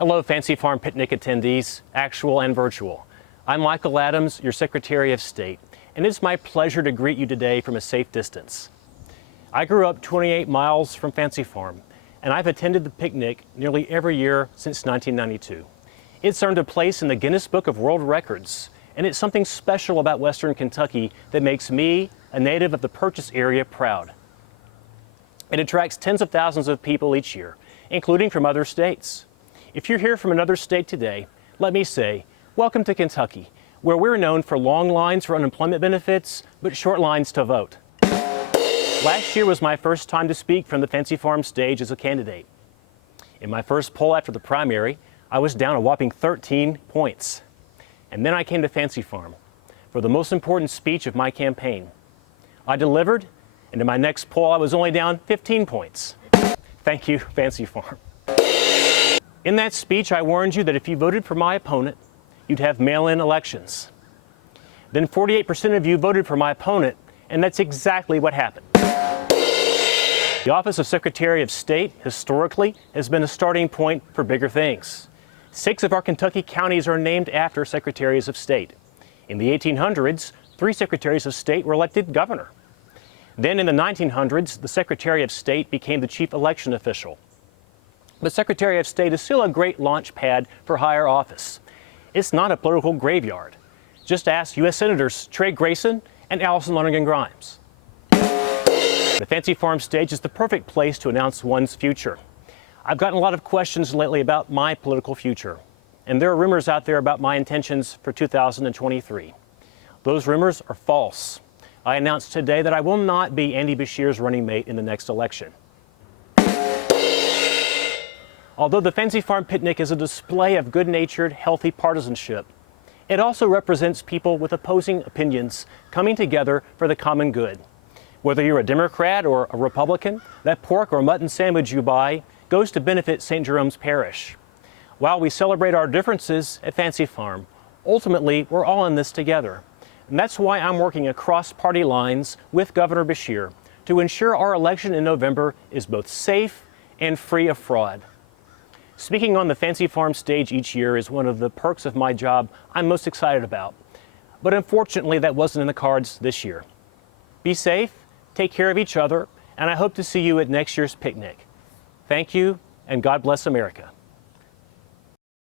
Hello, Fancy Farm Picnic attendees, actual and virtual. I'm Michael Adams, your Secretary of State, and it's my pleasure to greet you today from a safe distance. I grew up 28 miles from Fancy Farm, and I've attended the picnic nearly every year since 1992. It's earned a place in the Guinness Book of World Records, and it's something special about Western Kentucky that makes me, a native of the Purchase area, proud. It attracts tens of thousands of people each year, including from other states. If you're here from another state today, let me say, welcome to Kentucky, where we're known for long lines for unemployment benefits, but short lines to vote. Last year was my first time to speak from the Fancy Farm stage as a candidate. In my first poll after the primary, I was down a whopping 13 points. And then I came to Fancy Farm for the most important speech of my campaign. I delivered, and in my next poll I was only down 15 points. Thank you, Fancy Farm. In that speech, I warned you that if you voted for my opponent, you'd have mail-in elections. Then 48% of you voted for my opponent, and that's exactly what happened. The Office of Secretary of State, historically, has been a starting point for bigger things. 6 of our Kentucky counties are named after Secretaries of State. In the 1800s, 3 Secretaries of State were elected governor. Then in the 1900s, the Secretary of State became the chief election official. But Secretary of State is still a great launch pad for higher office. It's not a political graveyard. Just ask U.S. Senators Trey Grayson and Allison Lonergan Grimes. The Fancy Farm stage is the perfect place to announce one's future. I've gotten a lot of questions lately about my political future, and there are rumors out there about my intentions for 2023. Those rumors are false. I announced today that I will not be Andy Beshear's running mate in the next election. Although the Fancy Farm Picnic is a display of good-natured, healthy partisanship, it also represents people with opposing opinions coming together for the common good. Whether you're a Democrat or a Republican, that pork or mutton sandwich you buy goes to benefit St. Jerome's Parish. While we celebrate our differences at Fancy Farm, ultimately we're all in this together. And that's why I'm working across party lines with Governor Beshear to ensure our election in November is both safe and free of fraud. Speaking on the Fancy Farm stage each year is one of the perks of my job I'm most excited about. But unfortunately, that wasn't in the cards this year. Be safe, take care of each other, and I hope to see you at next year's picnic. Thank you, and God bless America.